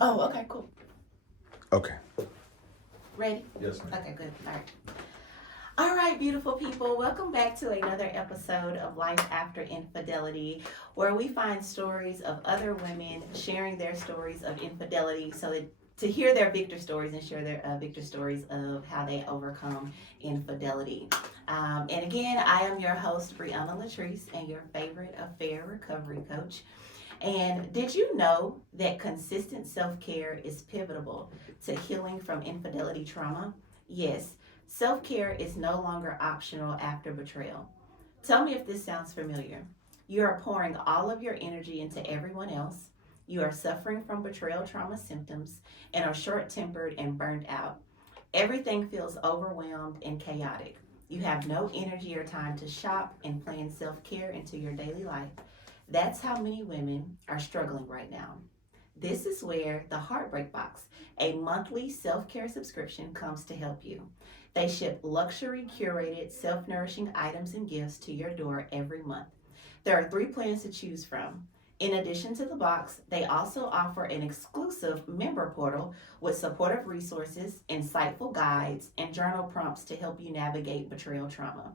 Oh, okay, cool. Okay. Ready? Yes, ma'am. Okay, good. All right. All right, beautiful people. Welcome back to another episode of Life After Infidelity, where we find stories of other women sharing their stories of infidelity so that to hear their victor stories and share their victor stories of how they overcome infidelity. And again, I am your host, Brianna Latrice, and your favorite affair recovery coach. And did you know that consistent self care is pivotal to healing from infidelity trauma? Yes, self care is no longer optional after betrayal. Tell me if this sounds familiar. You are pouring all of your energy into everyone else. You are suffering from betrayal trauma symptoms and are short tempered and burned out. Everything feels overwhelmed and chaotic. You have no energy or time to shop and plan self care into your daily life. That's how many women are struggling right now. This is where the Heartbreak Box, a monthly self care subscription, comes to help you. They ship luxury curated self nourishing items and gifts to your door every month. There are three plans to choose from. In addition to the box, they also offer an exclusive member portal with supportive resources, insightful guides, and journal prompts to help you navigate betrayal trauma.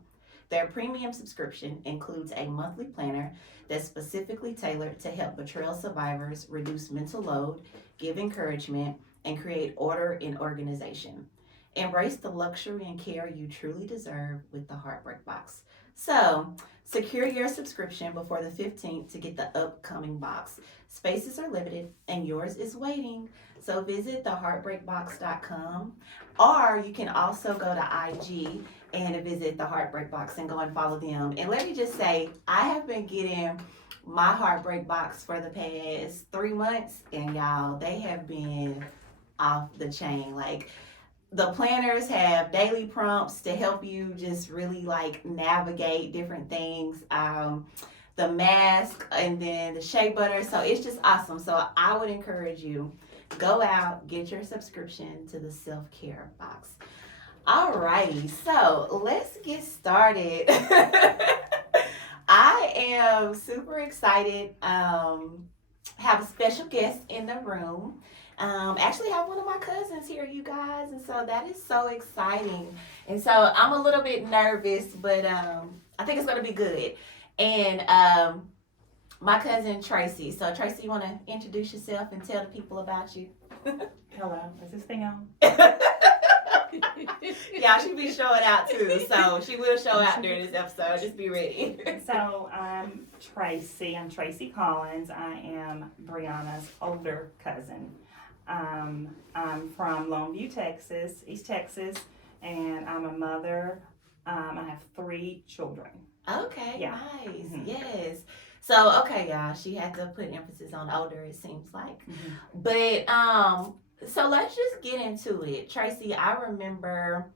Their premium subscription includes a monthly planner that's specifically tailored to help betrayal survivors reduce mental load, give encouragement, and create order and organization. Embrace the luxury and care you truly deserve with the Heartbreak Box. So, secure your subscription before the 15th to get the upcoming box. Spaces are limited and yours is waiting. So, visit theheartbreakbox.com, or you can also go to IG and visit the Heartbreak Box and go and follow them. And let me just say, I have been getting my Heartbreak Box for the past 3 months, and y'all, they have been off the chain. Like, the planners have daily prompts to help you just really like navigate different things. The mask and then the shea butter. So it's just awesome. So I would encourage you, go out, get your subscription to the self-care box. Alrighty, so let's get started. I am super excited. Have a special guest in the room. Actually have one of my cousins here, you guys, and so that is so exciting. And so I'm a little bit nervous, but I think it's gonna be good. And my cousin Tracy. So Tracy, you want to introduce yourself and tell the people about you? Hello, is this thing on? Yeah, she be showing out too, so she will show out during this episode. Just be ready. So I'm Tracy. I'm Tracy Collins. I am Brianna's older cousin. I'm from Longview, Texas, East Texas, and I'm a mother. I have 3 children. Okay, Yeah. nice. Mhm. Yes. So, okay, y'all, she had to put emphasis on older, it seems like. But so let's just get into it. Tracy, I remember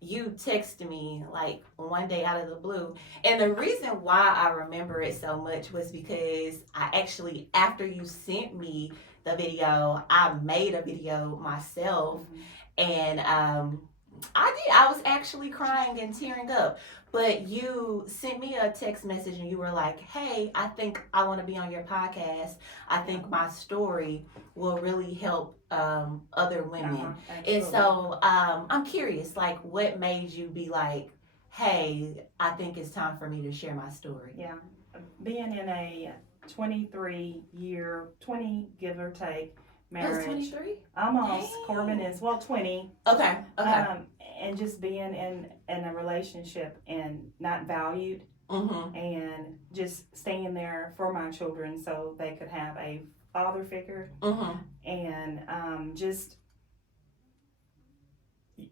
you texted me like one day out of the blue. And the reason why I remember it so much was because I actually, after you sent me the video, I made a video myself. And I was actually crying and tearing up. But you sent me a text message and you were like, hey, I think I want to be on your podcast. I think my story will really help other women. And so I'm curious, like, what made you be like, hey, I think it's time for me to share my story? Yeah, being in a 23-year, 20 give or take marriage. 23? Almost. Dang. Corbin is 20. Okay. And just being in a relationship and not valued, and just staying there for my children so they could have a father figure, and just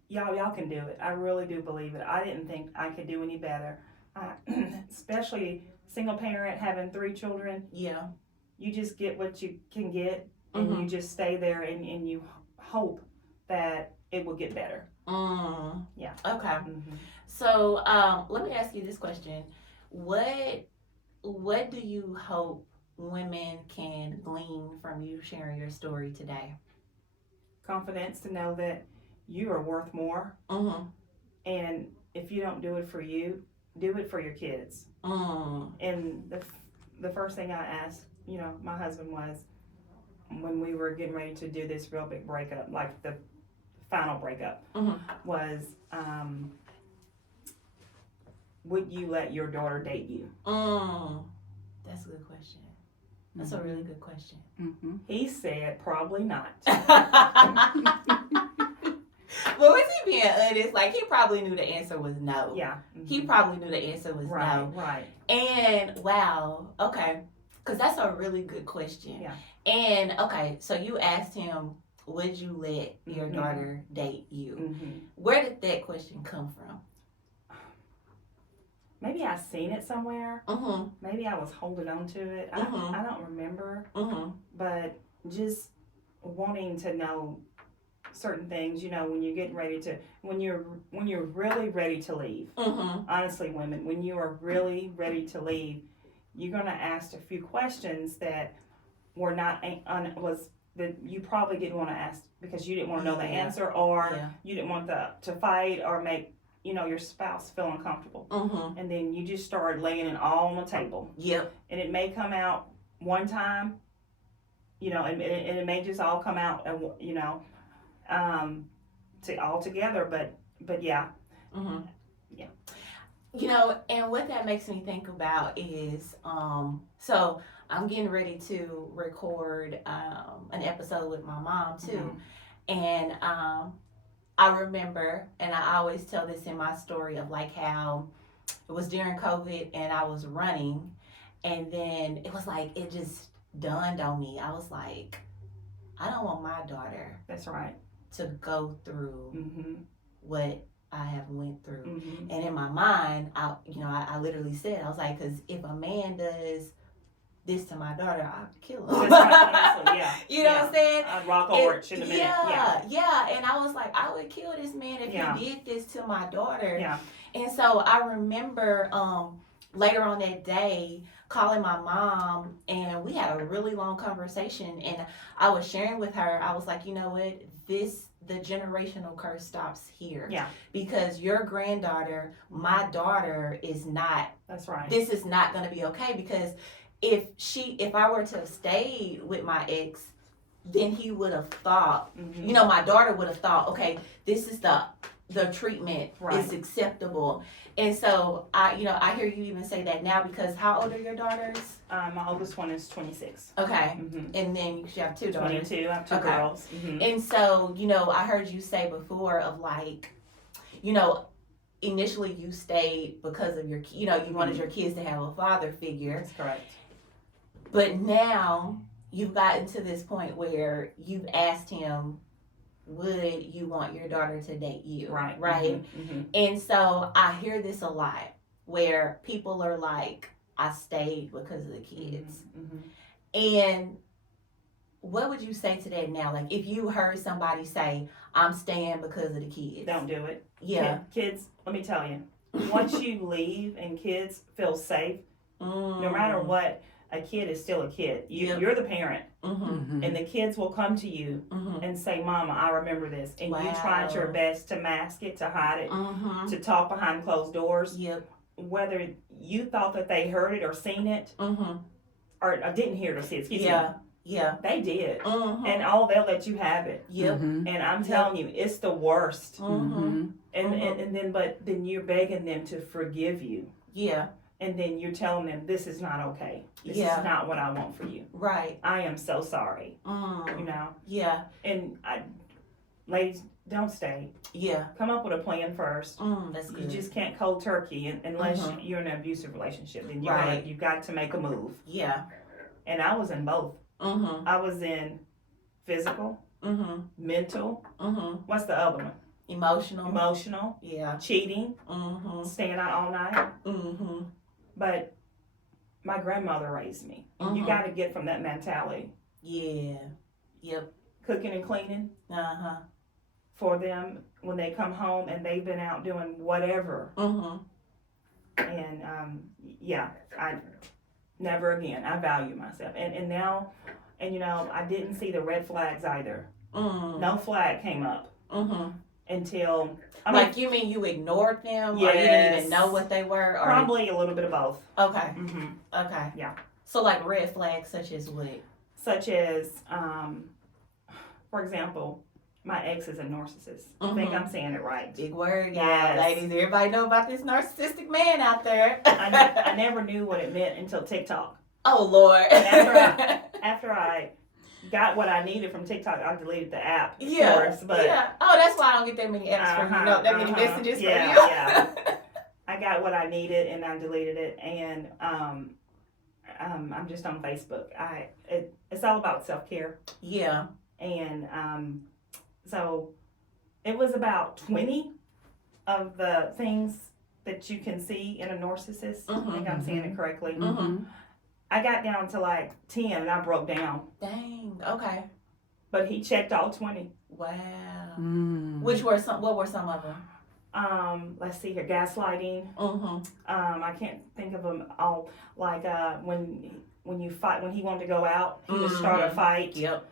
y'all can do it. I really do believe it. I didn't think I could do any better, especially single parent having 3 children. Yeah. You just get what you can get, and you just stay there, and you hope that it will get better. Yeah. Okay. So let me ask you this question: What do you hope women can glean from you sharing your story today? Confidence to know that you are worth more, and if you don't do it for you, do it for your kids. And the first thing I asked, my husband was, when we were getting ready to do this real big breakup, like the final breakup, was, would you let your daughter date you? That's a good question. That's a really good question. He said probably not. But was he being honest? Like, he probably knew the answer was no. Yeah. He probably knew the answer was no. Right. And wow, okay, because that's a really good question. Yeah. And okay, so you asked him, would you let your daughter date you? Where did that question come from? Maybe I seen it somewhere. Maybe I was holding on to it. I don't remember. But just wanting to know certain things, you know, when you're getting ready to, when you're really ready to leave. Honestly, women, when you are really ready to leave, you're gonna ask a few questions that were not that you probably didn't want to ask because you didn't want to know the answer, or you didn't want to fight or make, you know, your spouse feel uncomfortable. And then you just started laying it all on the table. And it may come out one time, you know, and it may just all come out, you know, all together. But yeah. Yeah. You know, and what that makes me think about is, so I'm getting ready to record an episode with my mom too. And I remember, and I always tell this in my story of like how it was during COVID and I was running, and then it was like, it just dawned on me. I was like, I don't want my daughter That's right. to go through what I have went through. And in my mind, I literally said, I was like, because if a man does this to my daughter, I'll kill him. That's right, honestly, yeah. You know what I'm saying? I'd rock over it in a minute. Yeah. And I was like, I would kill this man if he did this to my daughter. Yeah. And so I remember later on that day calling my mom, and we had a really long conversation, and I was sharing with her, I was like, you know what, the generational curse stops here. Yeah. Because your granddaughter, my daughter, is not. That's right. This is not going to be okay, because if I were to have stayed with my ex, then he would have thought, you know, my daughter would have thought, okay, this is the treatment is acceptable. And so I hear you even say that now, because how old are your daughters? My oldest one is 26. Okay. And then you have two daughters. 22. I have two girls. And so, you know, I heard you say before of like, you know, initially you stayed because of you wanted your kids to have a father figure. That's correct. But now you've gotten to this point where you've asked him, would you want your daughter to date you? Right? And so I hear this a lot, where people are like, I stayed because of the kids. And what would you say to that now? Like, if you heard somebody say, I'm staying because of the kids. Don't do it. Yeah. Kids, let me tell you, once you leave and kids feel safe, no matter what, a kid is still a kid. You're the parent. And the kids will come to you and say, Mama, I remember this. And you tried your best to mask it, to hide it, to talk behind closed doors. Whether you thought that they heard it or seen it, or didn't hear it or see it, excuse me. Yeah. They did. And they'll let you have it. And I'm telling you, it's the worst. And then you're begging them to forgive you. And then you're telling them, this is not okay. This is not what I want for you. Right. I am so sorry. You know? And ladies, don't stay. Come up with a plan first. That's good. You just can't cold turkey unless you're in an abusive relationship. Then you've got to make a move. And I was in both. I was in physical, mental. What's the other one? Emotional. Cheating. Staying out all night. But my grandmother raised me. And you got to get from that mentality. Cooking and cleaning. For them when they come home and they've been out doing whatever. And I never again. I value myself. And now, and you know, I didn't see the red flags either. No flag came up until. You mean you ignored them, or you didn't even know what they were? Or probably a little bit of both. Okay. Okay. Yeah. So like red flags such as what? such as, for example, my ex is a narcissist. I think I'm saying it right. Big word, Yes. ladies. Everybody know about this narcissistic man out there. I never knew what it meant until TikTok. Oh, Lord. After I got what I needed from TikTok, I deleted the app. Of Yeah. course, but Yeah. Oh, that's why I don't get that many apps from you. No, that many messages from you. Yeah. I got what I needed and I deleted it, and I'm just on Facebook. It's all about self-care. Yeah. And so it was about 20 of the things that you can see in a narcissist. I think I'm saying it correctly. Mm-hmm. I got down to like 10 and I broke down. Dang. Okay. But he checked all 20. Wow. Mm. What were some of them? Let's see here, gaslighting. I can't think of them all. Like when you fight, when he wanted to go out, he would start a fight. Yep.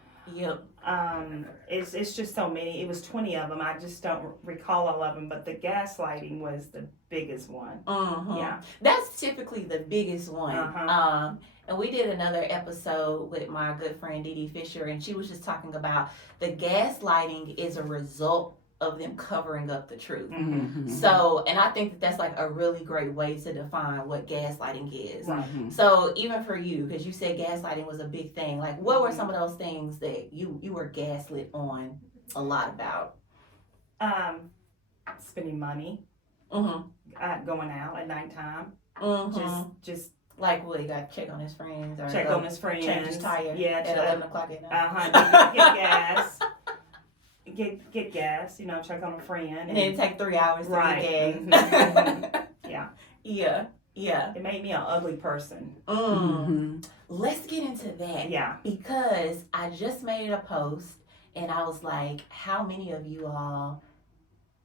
It's just so many. It was 20 of them. I just don't recall all of them. But the gaslighting was the biggest one. Yeah, that's typically the biggest one. And we did another episode with my good friend Dee Dee Fisher, and she was just talking about the gaslighting is a result of them covering up the truth. So, and I think that's like a really great way to define what gaslighting is. Right. So even for you, because you said gaslighting was a big thing, like what were some of those things that you were gaslit on a lot about? Spending money, going out at nighttime, just like what, he got to check on his friends or check on his friends, change his tire at 11 o'clock at night. Get gas. Get gas, check on a friend. And then take 3 hours to right. get gas. Yeah. Yeah. It made me an ugly person. Let's get into that. Yeah. Because I just made a post and I was like, how many of you all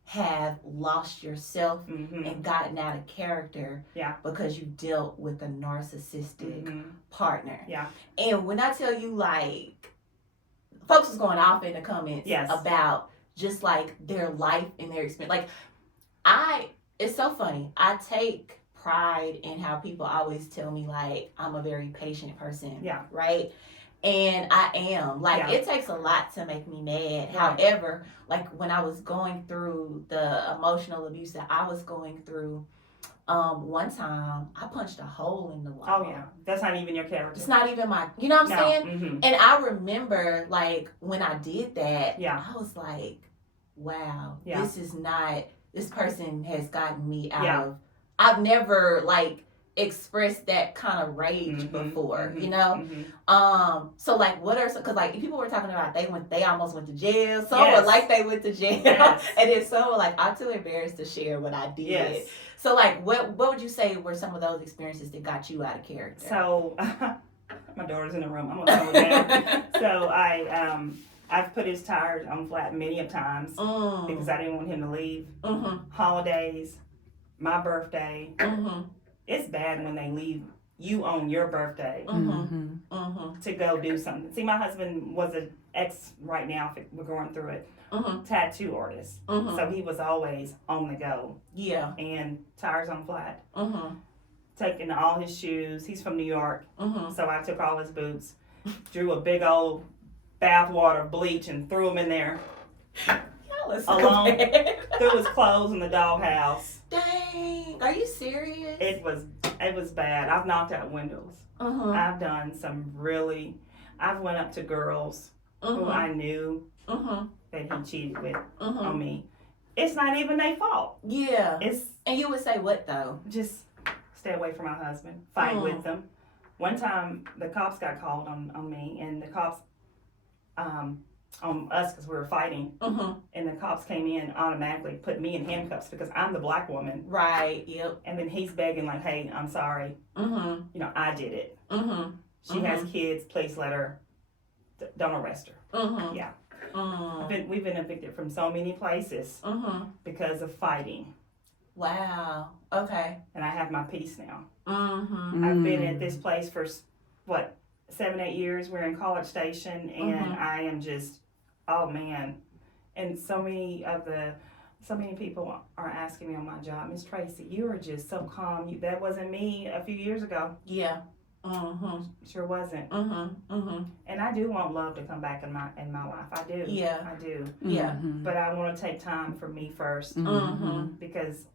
have lost yourself and gotten out of character because you dealt with a narcissistic partner? Yeah. And when I tell you, like, folks was going off in the comments about just like their life and their experience. Like, it's so funny. I take pride in how people always tell me like I'm a very patient person. Yeah. Right? And I am. Like, it takes a lot to make me mad. However, like when I was going through the emotional abuse that I was going through, one time I punched a hole in the wall. Oh yeah, that's not even your character. It's not even my, you know what I'm saying? And I remember like when I did that, I was like, wow, this person has gotten me out of, I've never like expressed that kind of rage before, you know? So like what are some, cause like people were talking about they almost went to jail. Some were like they went to jail. And then some were like, I'm too embarrassed to share what I did. So like what would you say were some of those experiences that got you out of character? So my daughter's in the room. I'm gonna slow it down. So I've put his tires on flat many of times because I didn't want him to leave. Holidays, my birthday. It's bad when they leave you on your birthday to go do something. See, my husband was an ex right now. We're going through it. Tattoo artist. So he was always on the go. Yeah. And tires on flat. Taking all his shoes. He's from New York. So I took all his boots, drew a big old bathwater bleach and threw them in there. Alone. Threw his clothes in the doghouse. Dang. Are you serious? It was bad. I've knocked out windows. I've done some really, I've went up to girls who I knew that he cheated with on me. It's not even their fault. Yeah. And you would say what though? Just stay away from my husband. Fight with them. One time the cops got called on me, and the cops on us because we were fighting, and the cops came in automatically put me in handcuffs because I'm the black woman. Right. Yep. And then he's begging like, "Hey, I'm sorry. I did it. She has kids. Please let her. Don't arrest her." Yeah. We've been evicted from so many places because of fighting. Wow. Okay. And I have my peace now. I've been at this place for 7-8 years. We're in College Station, and I am just, oh man. And so many people are asking me on my job, Miss Tracy, you are just so calm. That wasn't me a few years ago. Yeah. Mm-hmm. Sure wasn't. Mm-hmm. Mm-hmm. And I do want love to come back in my life. I do. Yeah. I do. Yeah. But I want to take time for me first, Mm-hmm. because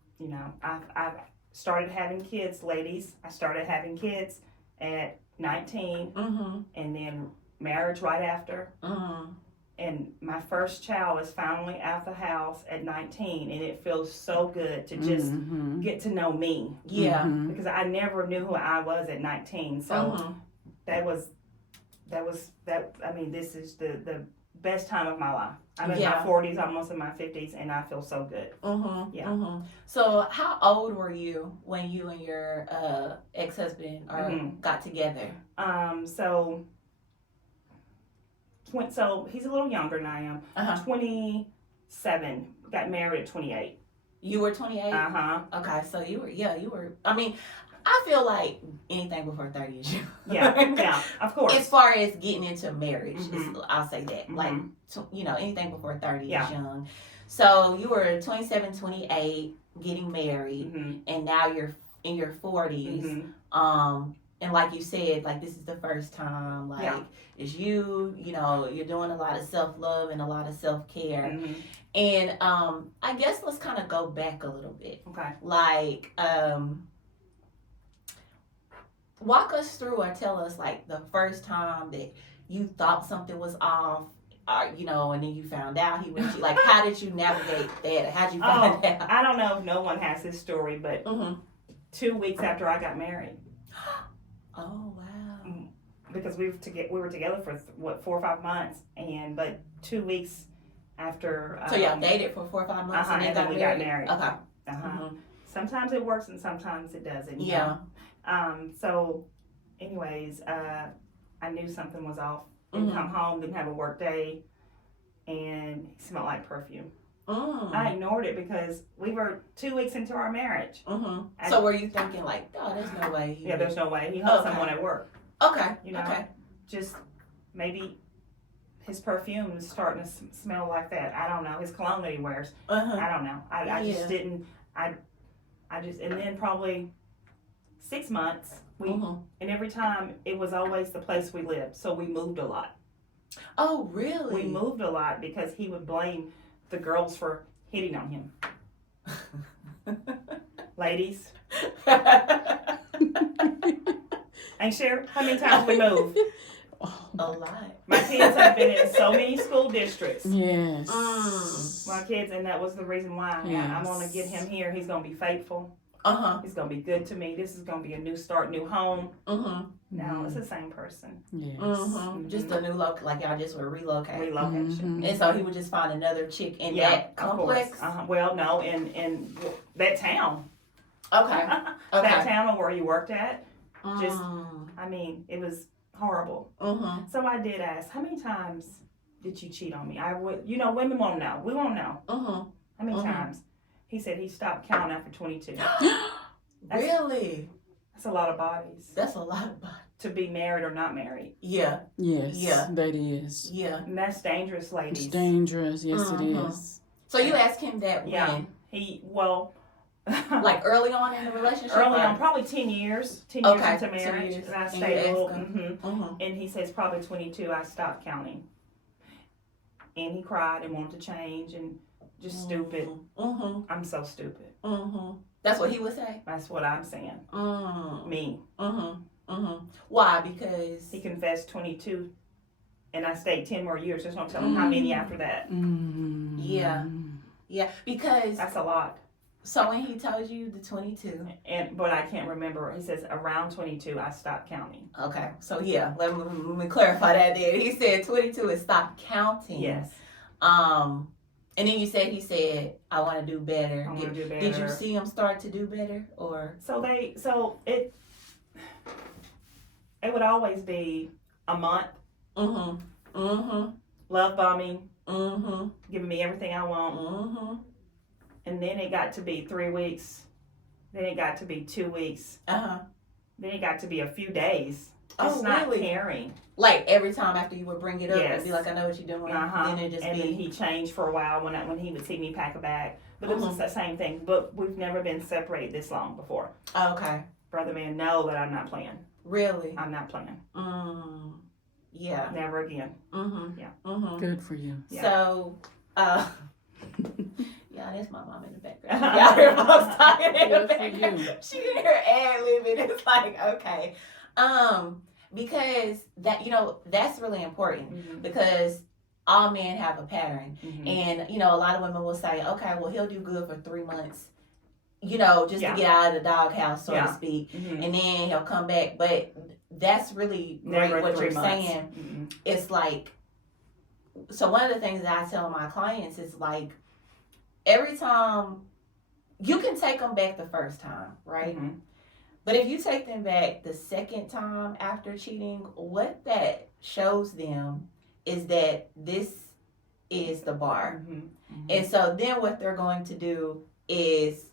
I've started having kids, ladies. I started having kids at 19, Mm-hmm. and then marriage right after. Mm-hmm. And my first child is finally out the house at 19, and it feels so good to just get to know me. Yeah. Because I never knew who I was at 19. So that was. I mean, this is the best time of my life. I'm in my 40s, almost in my 50s, and I feel so good. Mm-hmm. Yeah. Mm-hmm. So how old were you when you and your ex-husband got together? So he's a little younger than I am. 27. Got married at 28. You were 28? Okay, so you were, I mean, I feel like anything before 30 is young. Yeah, of course. As far as getting into marriage, I'll say that. Like, anything before 30 is young. So you were 27, 28, getting married, and now you're in your 40s. And like you said, like, this is the first time, like, it's you, you're doing a lot of self-love and a lot of self-care. And I guess let's kind of go back a little bit. Okay. Like, walk us through or tell us, like, the first time that you thought something was off, and then you found out he was cheating. Like, how did you navigate that? How'd you find out? I don't know if no one has this story, but 2 weeks after I got married. Oh, wow. Because we were together for 4 or 5 months, but 2 weeks after. So y'all dated for 4 or 5 months and then we got married. Okay. Sometimes it works and sometimes it doesn't. Yeah. So, anyways, I knew something was off. Didn't come home, didn't have a work day, and he smelled like perfume. I ignored it because we were 2 weeks into our marriage. So were you thinking, like, oh, there's no way? There's no way. He hugged someone at work. Okay. Just maybe his perfume is starting to smell like that. I don't know. His cologne that he wears. I don't know. I just didn't. And then probably 6 months, and every time it was always the place we lived. So we moved a lot. Oh, really? We moved a lot because he would blame the girls for hitting on him. Ladies. And Sherry, how many times we moved? A lot. My kids have been in so many school districts. Yes. My kids, and that was the reason why. Yes. I'm going to get him here. He's going to be faithful. He's going to be good to me. This is going to be a new start, new home. No, it's the same person. Yes. Just a new like y'all just were relocating. Relocation. And so he would just find another chick in that complex? Well, no, in that town. Okay. That town where he worked at. I mean, it was horrible. So I did ask, how many times did you cheat on me? Women won't know. We won't know. How many times? He said he stopped counting after 22. Really? That's a lot of bodies. That's a lot of bodies. To be married or not married. Yeah. Yes. Yeah. That is. Yeah. And that's dangerous, ladies. It's dangerous. Yes, it is. So you asked him that when? Like early on in the relationship? Early on, probably 10 years. 10 years into marriage. 10 years. And I stayed a little. And he says probably 22, I stopped counting. And he cried and wanted to change and just stupid. I'm so stupid. That's what he would say? That's what I'm saying. Me. Why? Because he confessed 22 and I stayed 10 more years. Just don't tell him how many after that. Yeah. Because that's a lot. So when he told you the 22, but I can't remember. He says around 22 I stopped counting. Okay, so yeah, let me clarify that there. He said 22 is stop counting. Yes. And then he said I want to do better. I want to do better. Did you see him start to do better, or? It would always be a month. Love bombing. Giving me everything I want. And then it got to be 3 weeks. Then it got to be 2 weeks. Then it got to be a few days. Just not caring. Like every time after you would bring it up and be like, I know what you're doing. Then he changed for a while when he would see me pack a bag. But it was the same thing. But we've never been separated this long before. Okay. Brother man, know that I'm not playing. Really? I'm not playing. Yeah. Never again. Good for you. Yeah. So, yeah, that's my mom in the background. Y'all hear mom's talking in the Good for background. you. She in her ad-libbing. It's like, okay. Because that, that's really important because all men have a pattern. And, a lot of women will say, okay, well, he'll do good for 3 months, just to get out of the doghouse, so to speak. And then he'll come back. But that's really great Never what 3 you're months. saying. It's like, so one of the things that I tell my clients is like, every time, you can take them back the first time, right? But if you take them back the second time after cheating, what that shows them is that this is the bar. And so then what they're going to do is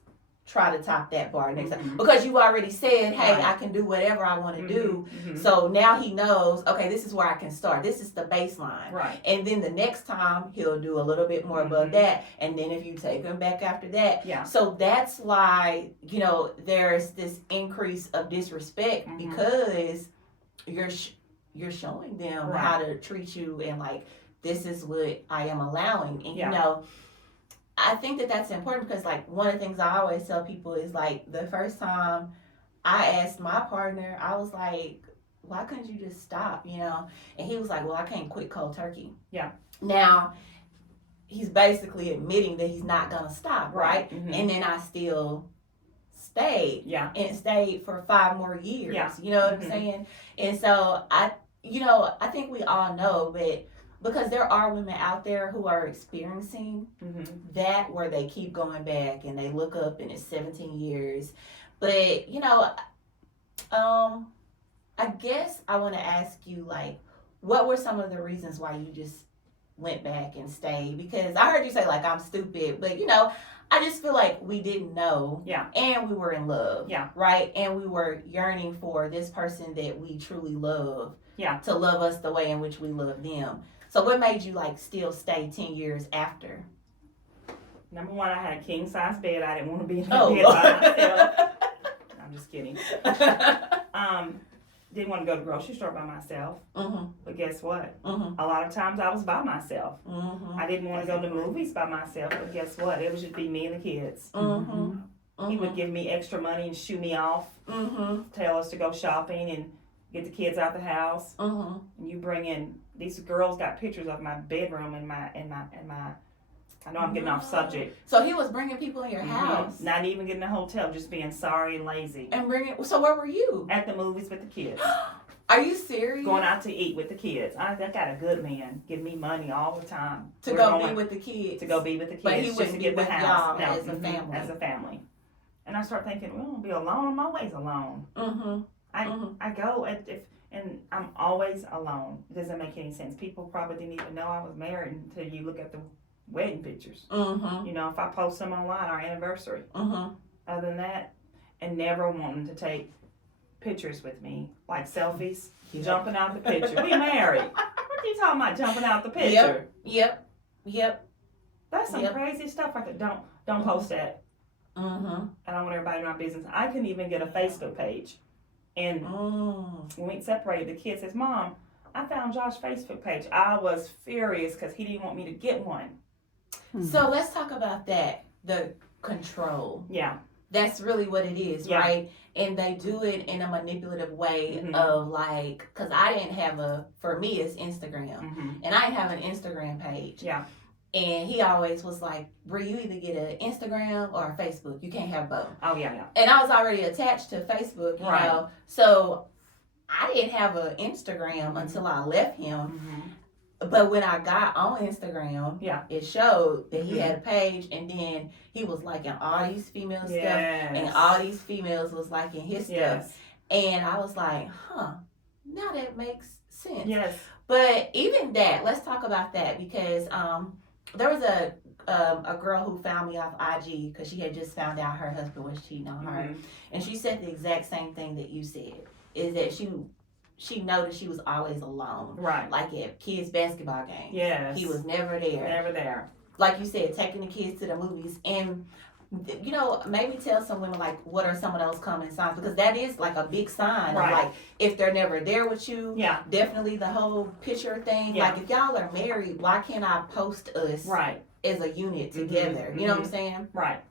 try to top that bar next time. Because you've already said, hey, Right. I can do whatever I want to do. So now he knows, okay, this is where I can start. This is the baseline. Right. And then the next time he'll do a little bit more above that. And then if you take him back after that. Yeah. So that's why, there's this increase of disrespect because you're showing them Right. how to treat you and like, this is what I am allowing. And Yeah. I think that that's important because like one of the things I always tell people is like the first time I asked my partner, I was like, why couldn't you just stop, And he was like, well, I can't quit cold turkey. Yeah. Now, he's basically admitting that he's not going to stop, right? And then I still stayed. Yeah. And stayed for 5 more years. Yeah. You know what I'm saying? And so I think we all know, but because there are women out there who are experiencing that where they keep going back and they look up and it's 17 years. But, I guess I want to ask you, like, what were some of the reasons why you just went back and stayed? Because I heard you say, like, I'm stupid. But, I just feel like we didn't know. Yeah. And we were in love. Yeah. Right? And we were yearning for this person that we truly love. Yeah. To love us the way in which we love them. So what made you like still stay 10 years after? Number one, I had a king size bed. I didn't want to be in the Oh, bed by myself. I'm just kidding. Didn't want to go to the grocery store by myself. But guess what? A lot of times I was by myself. I didn't want to go to movies by myself. But guess what? It would just be me and the kids. He would give me extra money and shoo me off. Tell us to go shopping and get the kids out the house. And you bring in, these girls got pictures of my bedroom and my I know I'm getting off subject. So he was bringing people in your house? Not even getting a hotel, just being sorry and lazy. And so where were you? At the movies with the kids. Are you serious? Going out to eat with the kids. I got a good man. Give me money all the time. To go be with the kids? To go be with the kids. But he just wouldn't to be get the with house. y'all as a family? As a family. And I start thinking, well, I'm going to be alone. I'm always alone. I go and I'm always alone. It doesn't make any sense. People probably didn't even know I was married until you look at the wedding pictures. If I post them online, our anniversary. Other than that, and never wanting to take pictures with me, like selfies, jumping out the picture. We married. What are you talking about, jumping out the picture? Yep. That's some crazy stuff right there. Don't post that. I don't want everybody to know my business. I couldn't even get a Facebook page. And when we separated, the kid says, Mom, I found Josh's Facebook page. I was furious because he didn't want me to get one. So let's talk about that. The control. Yeah. That's really what it is, right? And they do it in a manipulative way of like, because I didn't have for me, it's Instagram. And I didn't have an Instagram page. Yeah. And he always was like, Bree, you either get an Instagram or a Facebook. You can't have both. Oh, yeah. And I was already attached to Facebook, you know. So I didn't have an Instagram until I left him. But when I got on Instagram, it showed that he had a page, and then he was liking all these female stuff, and all these females was liking his stuff. And I was like, now that makes sense. Yes. But even that, let's talk about that, because there was a girl who found me off IG because she had just found out her husband was cheating on her. And she said the exact same thing that you said, is that she noticed she was always alone. Right. Like at kids' basketball games. Yes. He was never there. Never there. Like you said, taking the kids to the movies. And you know, maybe tell some women like what are some of those common signs, because that is like a big sign Right. of like if they're never there with you. Yeah. Definitely the whole picture thing. Yeah. Like if y'all are married, why can't I post us Right. as a unit together? You know what I'm saying? Right.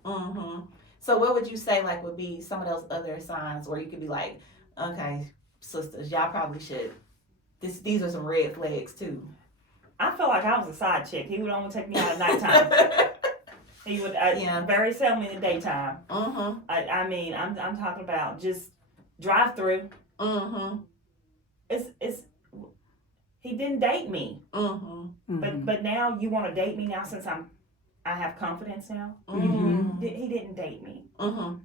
So what would you say like would be some of those other signs where you could be like, okay, sisters, y'all probably should. These are some red flags too. I feel like I was a side chick. He would only take me out at nighttime. He would very seldom in the daytime. I mean, I'm talking about just drive through. It's he didn't date me. But now you want to date me now since I have confidence now. He didn't date me.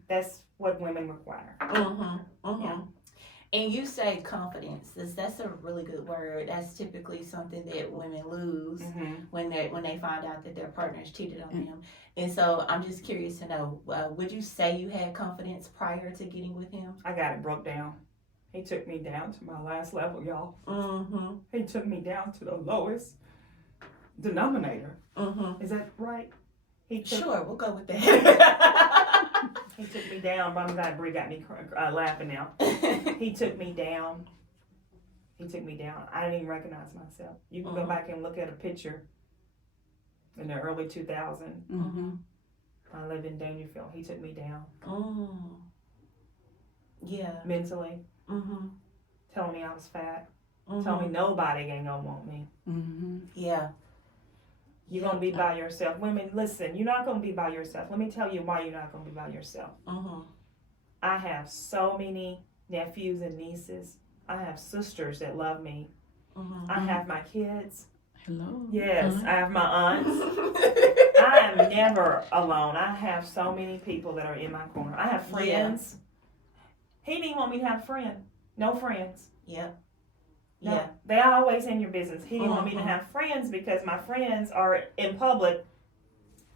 That's what women require. Yeah. And you say confidence. That's a really good word. That's typically something that women lose when they find out that their partners cheated on them. And so I'm just curious to know, would you say you had confidence prior to getting with him? I got it broke down. He took me down to my last level, y'all. He took me down to the lowest denominator. Is that right? Sure, we'll go with that. He took me down. Mom got me laughing now. He took me down. I didn't even recognize myself. You can go back and look at a picture in the early 2000s. I lived in Dangerfield. He took me down. Yeah. Mentally. Telling me I was fat. Telling me nobody ain't gonna want me. Yeah. You're going to be by yourself. Women, listen, you're not going to be by yourself. Let me tell you why you're not going to be by yourself. I have so many nephews and nieces. I have sisters that love me. I have my kids. Hello. Yes, I have my aunts. I am never alone. I have so many people that are in my corner. I have friends. He didn't want me to have a friend. No friends. Yep. No, yeah. They are always in your business. He didn't want me to have friends because my friends are in public.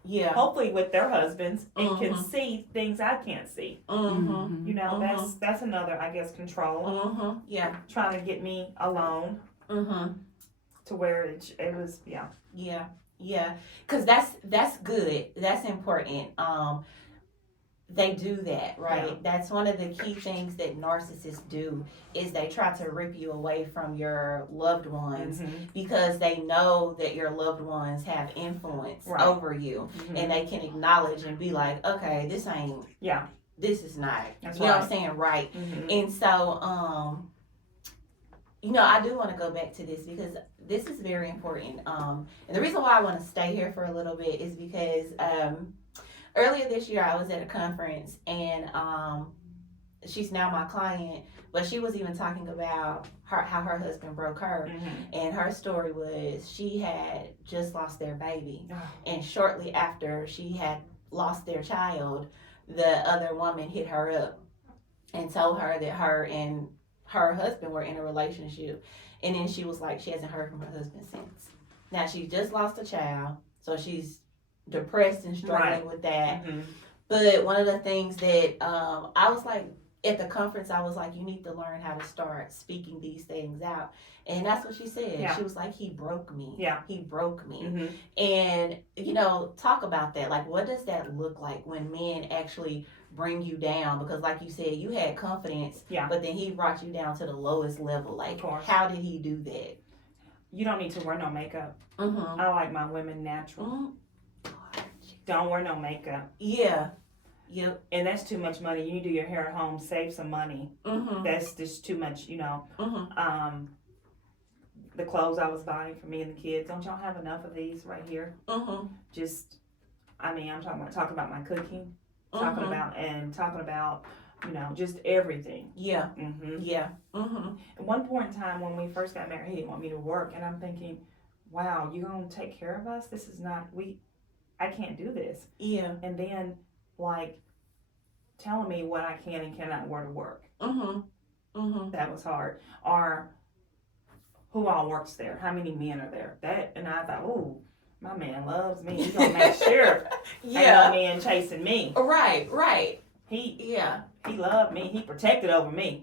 Yeah. Hopefully with their husbands and can see things I can't see. You know, that's another, I guess, control. Yeah. Trying to get me alone. To where it was, yeah. Yeah. Yeah. Because that's good. That's important. They do that, right? Yeah. That's one of the key things that narcissists do is they try to rip you away from your loved ones because they know that your loved ones have influence over you and they can acknowledge and be like, okay, this is not, that's you know what I'm saying, right? And so, you know, I do want to go back to this because this is very important. And the reason why I want to stay here for a little bit is because, earlier this year, I was at a conference, and she's now my client, but she was even talking about how her husband broke her, and her story was she had just lost their baby, and shortly after she had lost their child, the other woman hit her up and told her that her and her husband were in a relationship, and then she was like, she hasn't heard from her husband since. Now, she just lost a child, so she's depressed and struggling with that. But one of the things that I was like, at the conference, I was like, you need to learn how to start speaking these things out. And that's what she said. She was like, he broke me. He broke me. And, you know, talk about that. Like, what does that look like when men actually bring you down? Because like you said, you had confidence, but then he brought you down to the lowest level. Like, how did he do that? You don't need to wear no makeup. I like my women natural. Don't wear no makeup. Yeah. Yep. And that's too much money. You do your hair at home, save some money. That's just too much, you know. The clothes I was buying for me and the kids, don't y'all have enough of these right here? Just, I mean, I'm talking about my cooking, talking about, you know, just everything. Yeah. Yeah. At one point in time when we first got married, he didn't want me to work, and I'm thinking, wow, you gonna take care of us? This is not, I can't do this. Yeah. And then, like, telling me what I can and cannot wear to work. That was hard. Or who all works there? How many men are there? That, and I thought, oh, my man loves me. He's gonna make sure ain't no man chasing me. Right. He loved me. He protected over me.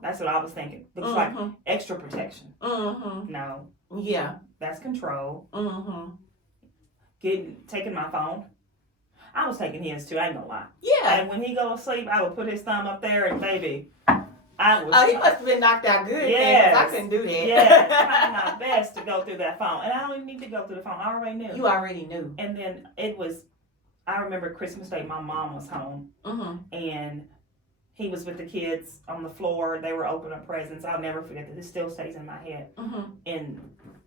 That's what I was thinking. Looks like extra protection. No. Yeah. That's control. Taking my phone. I was taking his too, I ain't gonna lie. Yeah. And when he go to sleep, I would put his thumb up there and baby, I was. Oh, he must have been knocked out good. Yes. I couldn't do that. Yeah, trying my best to go through that phone. And I don't even need to go through the phone. I already knew. You already knew. And then I remember Christmas Day, my mom was home. And he was with the kids on the floor. They were opening up presents. I'll never forget that. This still stays in my head. And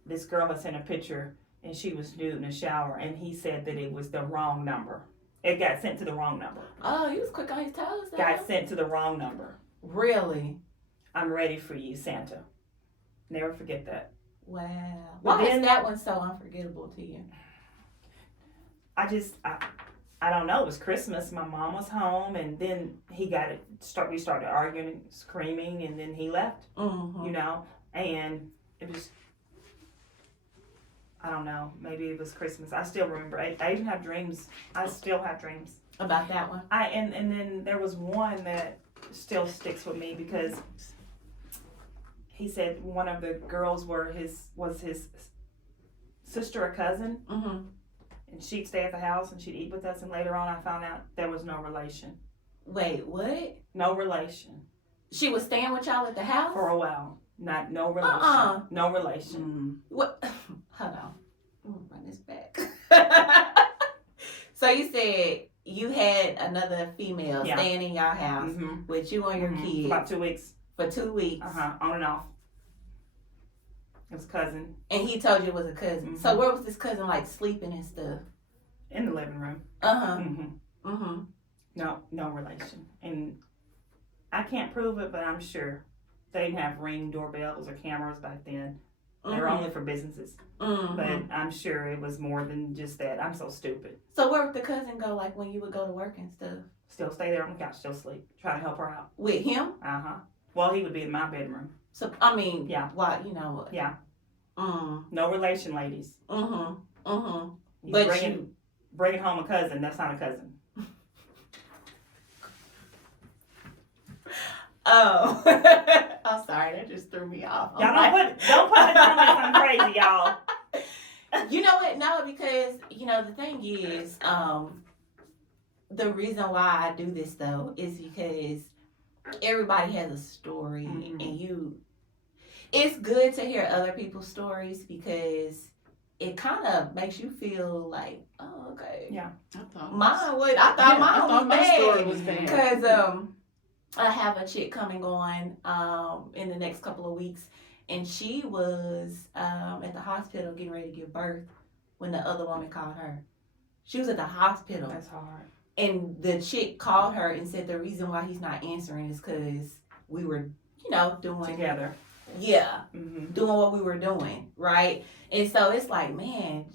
this girl had sent a picture, and she was nude in the shower, and he said that it was the wrong number. It got sent to the wrong number. Oh, he was quick on his toes, though. Got sent to the wrong number. Really? I'm ready for you, Santa. Never forget that. Wow. But Why then, is that one so unforgettable to you? I don't know. It was Christmas. My mom was home, and then we started arguing and screaming, and then he left. You know, and it was, I don't know. Maybe it was Christmas. I still remember. I even have dreams. I still have dreams about that one. And then there was one that still sticks with me because he said one of the girls was his sister or cousin. And she'd stay at the house and she'd eat with us. And later on, I found out there was no relation. Wait, what? No relation. She was staying with y'all at the house? For a while. No relation. No relation. What? Hold on. I'm going to run this back. So you said you had another female staying in your house with you and your kids. For about 2 weeks. For 2 weeks. On and off. It was a cousin. And he told you it was a cousin. So where was this cousin, like, sleeping and stuff? In the living room. No relation. And I can't prove it, but I'm sure. They didn't have Ring doorbells or cameras back then. They were only for businesses. But I'm sure it was more than just that. I'm so stupid. So where would the cousin go, like, when you would go to work and stuff? Still stay there on the couch, still sleep. Try to help her out. With him? Well, he would be in my bedroom. So, I mean, why, you know. Yeah. No relation, ladies. But bringing home a cousin, that's not a cousin. Oh. I'm sorry, that just threw me off. Y'all don't put it on me if I'm crazy, y'all. You know what? No, because, you know, the thing is, the reason why I do this, though, is because everybody has a story, and it's good to hear other people's stories because it kind of makes you feel like, oh, okay. Yeah. I thought mine was bad. Because I have a chick coming on in the next couple of weeks, and she was at the hospital getting ready to give birth when the other woman called her. She was at the hospital. That's hard. And the chick called her and said the reason why he's not answering is because we were, you know, doing together. Yeah, doing what we were doing, right? And so it's like, man,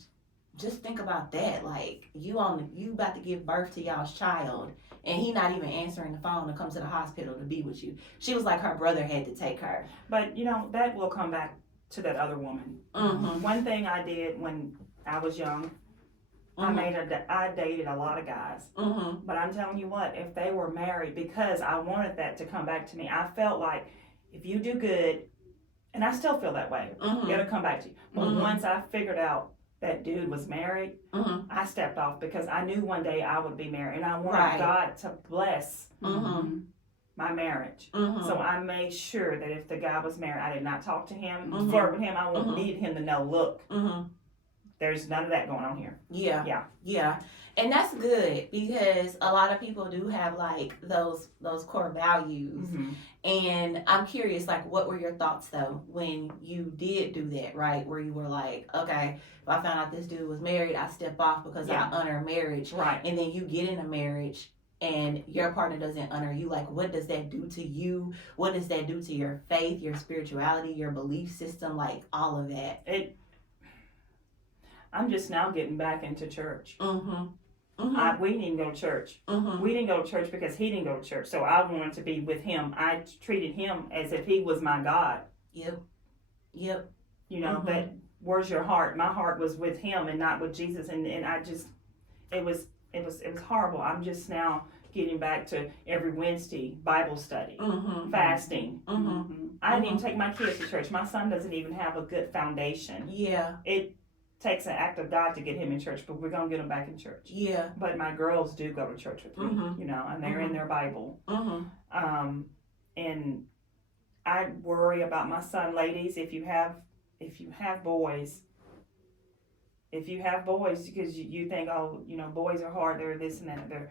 just think about that. Like, you about to give birth to y'all's child, and he not even answering the phone to come to the hospital to be with you. She was like, her brother had to take her. But, you know, that will come back to that other woman. One thing I did when I was young, I dated a lot of guys. But I'm telling you what, if they were married, because I wanted that to come back to me, I felt like if you do good, and I still feel that way, it'll come back to you. But once I figured out that dude was married, I stepped off because I knew one day I would be married, and I wanted God to bless my marriage. So I made sure that if the guy was married, I did not talk to him, flirt with him. I needed him to know, look, there's none of that going on here. Yeah. And that's good because a lot of people do have like those core values. And I'm curious, like, what were your thoughts though when you did do that, right? Where you were like, okay, if I found out this dude was married, I step off because I honor marriage. Right. And then you get in a marriage and your partner doesn't honor you. Like, what does that do to you? What does that do to your faith, your spirituality, your belief system, like all of that? I'm just now getting back into church. We didn't even go to church. We didn't go to church because he didn't go to church. So I wanted to be with him. I treated him as if he was my God. Yep. You know, that where's your heart? My heart was with him and not with Jesus. And I just, it was horrible. I'm just now getting back to every Wednesday Bible study, fasting. I didn't even take my kids to church. My son doesn't even have a good foundation. takes an act of God to get him in church, but we're going to get him back in church. Yeah. But my girls do go to church with me, you know, and they're in their Bible. And I worry about my son, ladies, if you have boys, because you think, oh, you know, boys are hard, they're this and that,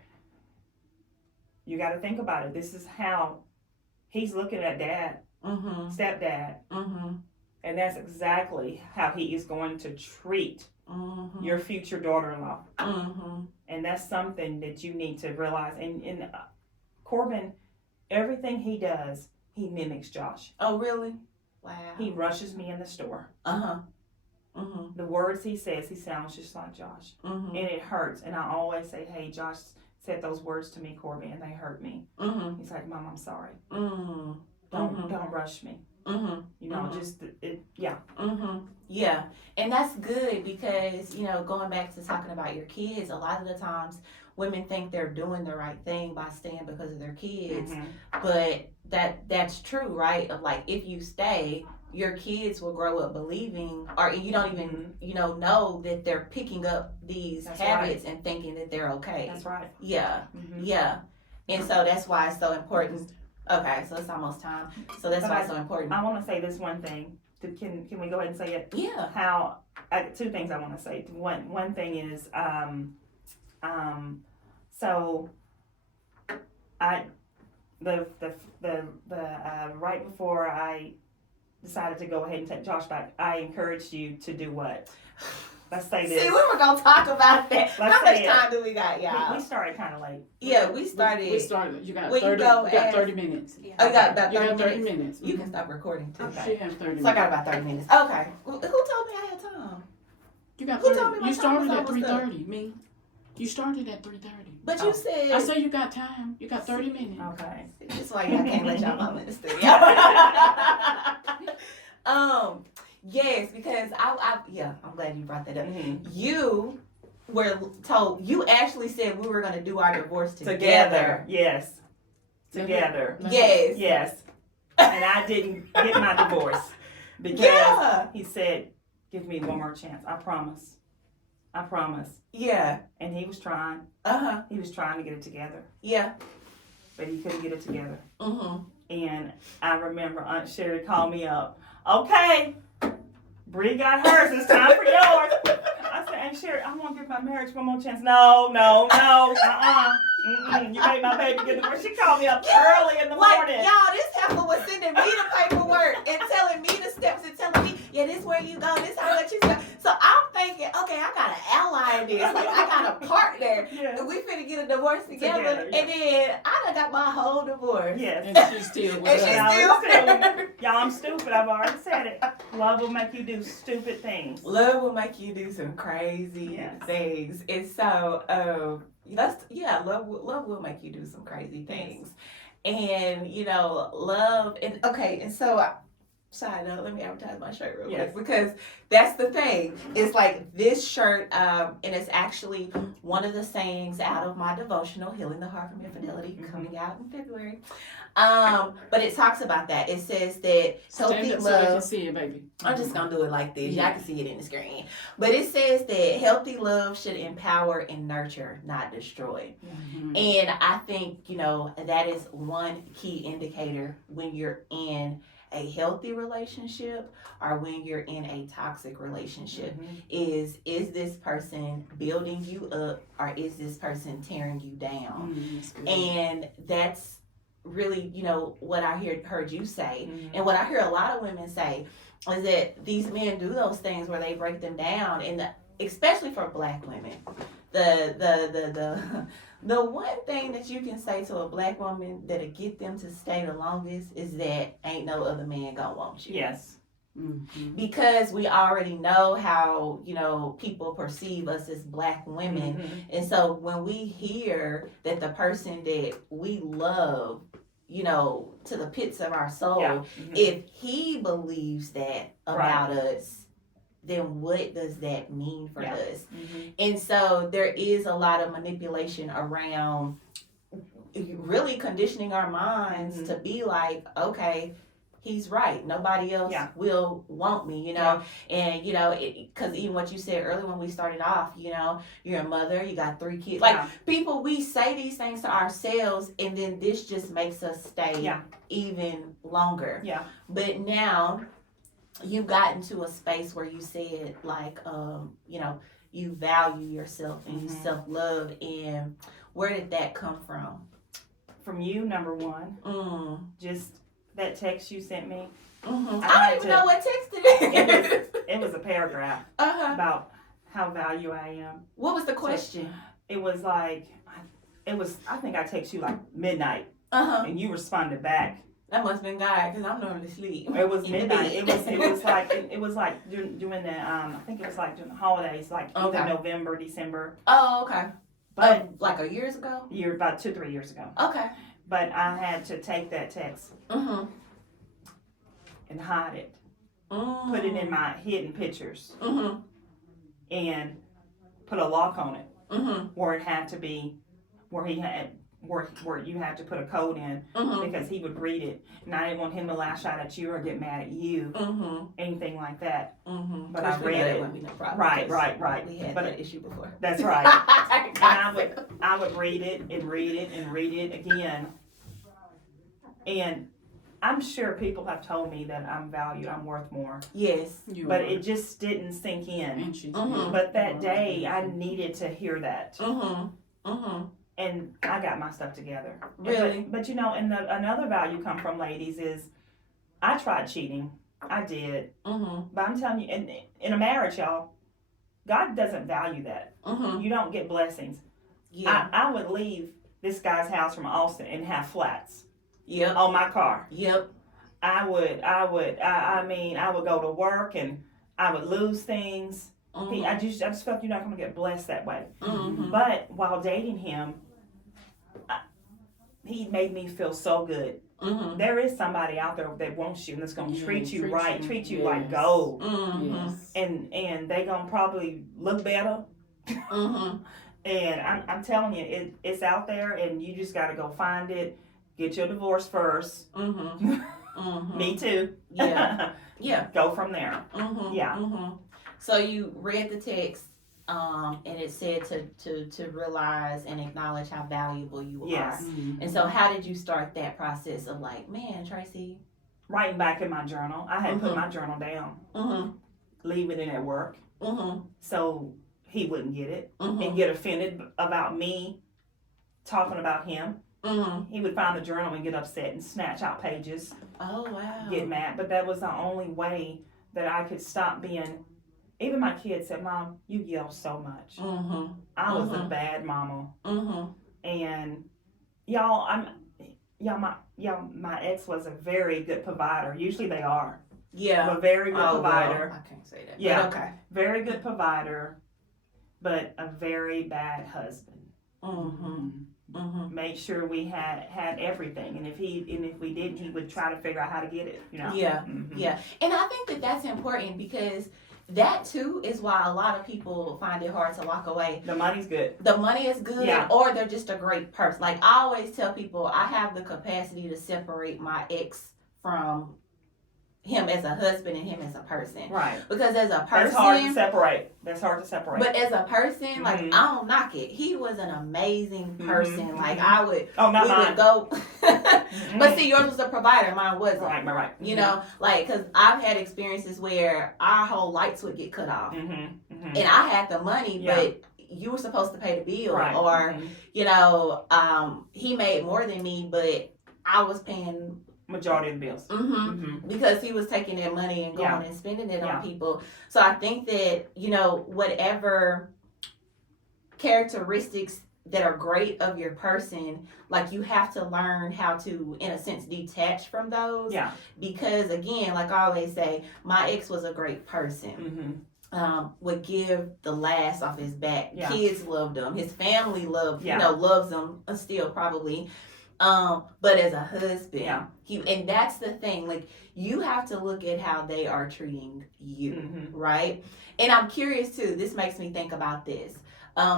you got to think about it. This is how he's looking at dad, stepdad, and that's exactly how he is going to treat your future daughter-in-law. And that's something that you need to realize. And Corbin, everything he does, he mimics Josh. Oh, really? Wow. He rushes me in the store. The words he says, he sounds just like Josh. And it hurts. And I always say, hey, Josh said those words to me, Corbin, and they hurt me. He's like, Mom, I'm sorry. Don't rush me. You know, just yeah. Yeah, and that's good because, you know, going back to talking about your kids, a lot of the times women think they're doing the right thing by staying because of their kids, but that's true, right? Of like, if you stay, your kids will grow up believing, or you don't even know that they're picking up these habits and thinking that they're okay. That's right. Yeah, yeah, and so that's why it's so important. Okay, so it's almost time. So that's why it's so important. I want to say this one thing. Can we go ahead and say it? Yeah. Two things I want to say. One thing is, so right before I decided to go ahead and take Josh back, I encouraged you to do what? Let's say this. See, we were gonna talk about that. How much time do we got, y'all? We started kind of late. Yeah, we started. You got 30 minutes. Yeah. Oh, you got about 30 30 minutes. You can stop recording too. Okay. She has 30 minutes. So I got about 30 minutes. Okay. Who told me I had time? You got 30. Who told me You started at 3:30? Me. You started at 3:30. But you said. I said you got time. You got 30 minutes. Okay. That's why y'all can't let y'all mom in the studio. Yes, because I'm glad you brought that up. You were told, you actually said we were going to do our divorce together. Yes. Together. Yes. Yes. And I didn't get my divorce because he said, give me one more chance. I promise. Yeah. And he was trying. He was trying to get it together. Yeah. But he couldn't get it together. And I remember Aunt Sherry called me up. Okay. Bree got hers. It's time for yours. I said, Aunt Sherry, I want to give my marriage one more chance. No. You made my baby get divorced. She called me up early in the morning. Y'all, this heifer was sending me the paperwork and telling me the steps and telling me, yeah, this where you go, this how much you go. So I'm thinking, okay, I got an ally in this. Like, I got a partner. And we finna get a divorce together. And then I done got my whole divorce. Yes. And she's still with us. Y'all, I'm stupid. I've already said it. Love will make you do stupid things. Love will make you do some crazy things. And so, love will make you do some crazy things. And, love, and so, side note, let me advertise my shirt real quick, because that's the thing. It's like this shirt, and it's actually one of the sayings out of my devotional, Healing the Heart from Infidelity, coming out in February. But it talks about that. It says that healthy love. So you can see it, baby. I'm just gonna do it like this. Y'all can see it in the screen. But it says that healthy love should empower and nurture, not destroy. And I think that is one key indicator when you're in a healthy relationship or when you're in a toxic relationship. Is this person building you up or is this person tearing you down? And that's really, what I heard you say. And what I hear a lot of women say is that these men do those things where they break them down, and especially for Black women. The one thing that you can say to a Black woman that'll get them to stay the longest is that ain't no other man gonna want you. Yes. Because we already know how, people perceive us as Black women. And so when we hear that the person that we love, to the pits of our soul, if he believes that about us, then what does that mean for us? And so there is a lot of manipulation around really conditioning our minds to be like, okay, he's right. Nobody else Yeah. will want me, you know. And you know, because even what you said earlier when we started off, you know, you're a mother, you got 3 kids. Like people, we say these things to ourselves, and then this just makes us stay even longer. Yeah. But now you've gotten to a space where you said like, you know, you value yourself and you self-love, and where did that come from? From you, number one. Just that text you sent me. I don't even know what text it is. It was a paragraph about how value I am. What was the question? So it was like, I think I texted you like midnight, and you responded back. That must have been God, because I'm normally asleep. It was midnight. It was like during the I think it was like during the holidays, like either November, December. Oh, okay. But like a years ago? About 2-3 years ago. Okay. But I had to take that text and hide it, put it in my hidden pictures, and put a lock on it, where it had to be, where he had. Where you had to put a code in because he would read it, and I didn't want him to lash out at you or get mad at you, anything like that. But I read it. Right. We had that issue before. That's right. And I would read it and read it and read it again, and I'm sure people have told me that I'm valued, I'm worth more. Yes, but it just didn't sink in. But that day, I needed to hear that. And I got my stuff together. Really? But you know, and another value come from ladies is, I tried cheating. I did. But I'm telling you, in a marriage, y'all, God doesn't value that. You don't get blessings. Yeah. I would leave this guy's house from Austin and have flats. Yep. On my car. Yep. I would go to work and I would lose things. I just felt you're not going to get blessed that way. But while dating him, he made me feel so good. There is somebody out there that wants you and that's going to treat you right, treat you like gold. And they going to probably look better. And I'm telling you, it's out there, and you just got to go find it. Get your divorce first. Me too. Yeah. Yeah. Go from there. So you read the text, and it said to realize and acknowledge how valuable you are. And so how did you start that process of like, man, Tracy? Writing back in my journal. I had put my journal down. Leaving it at work. So he wouldn't get it and get offended about me talking about him. He would find the journal and get upset and snatch out pages. Oh, wow. Get mad. But that was the only way that I could stop being... Even my kids said, Mom, you yell so much. I was a bad mama. And my ex was a very good provider. Usually they are. Yeah. A very good provider. Well, I can't say that. Yeah. But okay. Very good provider, but a very bad husband. Make sure we had everything, and if we didn't, he would try to figure out how to get it. You know. Yeah. Yeah. And I think that that's important, because that too is why a lot of people find it hard to walk away. The money's good. The money is good, or they're just a great person. Like I always tell people, I have the capacity to separate my ex from him as a husband and him as a person. Right. Because as a person, that's hard to separate. But as a person, like I don't knock it. He was an amazing person. Like I would, would go. But see, yours was a provider, mine wasn't. Right. You know, like because I've had experiences where our whole lights would get cut off, and I had the money, but you were supposed to pay the bill, or you know, he made more than me, but I was paying majority of the bills. Because he was taking their money and going and spending it on people. So I think that, you know, whatever characteristics that are great of your person, like you have to learn how to, in a sense, detach from those. Yeah. Because again, like I always say, my ex was a great person. Would give the last off his back. Yeah. Kids loved him. His family loved, you know, loves him still probably. But as a husband, and that's the thing, like you have to look at how they are treating you, right? And I'm curious too, this makes me think about this.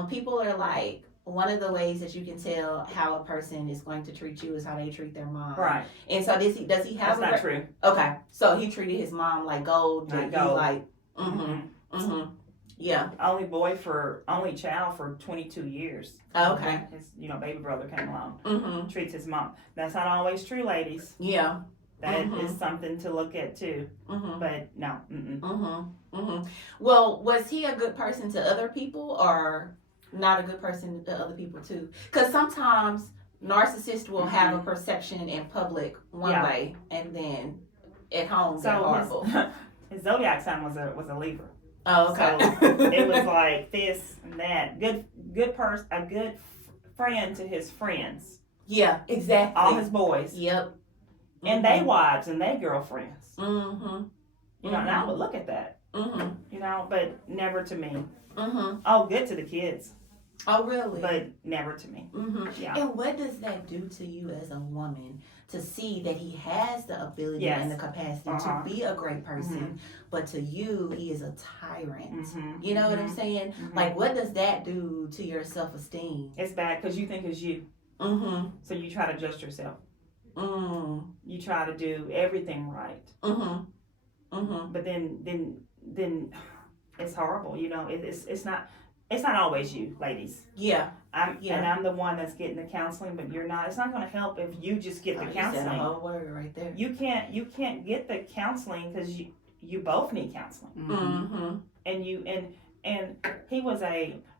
People are like, one of the ways that you can tell how a person is going to treat you is how they treat their mom. Right. And so does he have That's not true. Okay. So he treated his mom like gold. Like He gold. like yeah. Only child for 22 years. Okay. His, baby brother came along. Mm-hmm. Treats his mom. That's not always true, ladies. Yeah. That is something to look at too. Mm-hmm. But no. Well, was he a good person to other people or not a good person to other people too? Because sometimes narcissists will have a perception in public one way and then at home they're horrible. His zodiac sign was a Libra. Oh, okay. So it was like this and that. Good person, a good friend to his friends. Yeah, exactly. All his boys. Yep. And they wives and they girlfriends. Mm-hmm. And I would look at that. Mm-hmm. But never to me. Mm-hmm. Oh, good to the kids. Oh, really? But never to me. Mm-hmm. Yeah. And what does that do to you as a woman to see that he has the ability and the capacity to be a great person, but to you, he is a tyrant? You know what I'm saying? Like, what does that do to your self-esteem? It's bad because you think it's you. So you try to adjust yourself. You try to do everything right. But then it's horrible. It's not always you, ladies. Yeah. And I'm the one that's getting the counseling, but you're not. It's not going to help if you just get the counseling. You said a whole word right there. You can't get the counseling because you both need counseling. And he was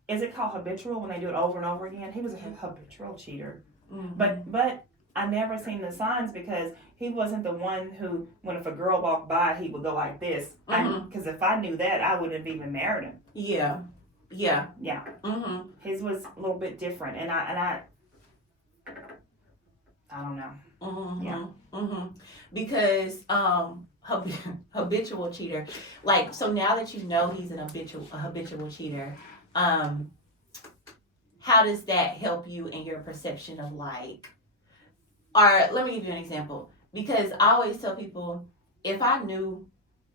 is it called habitual when they do it over and over again? He was a habitual cheater. But I never seen the signs because he wasn't the one who, if a girl walked by, he would go like this. Because if I knew that, I wouldn't have even married him. Yeah. Yeah. Yeah. His was a little bit different, and I don't know. Yeah. Because habitual cheater, like, so now that you know he's a habitual cheater, how does that help you in your perception of like? Or let me give you an example, because I always tell people, if I knew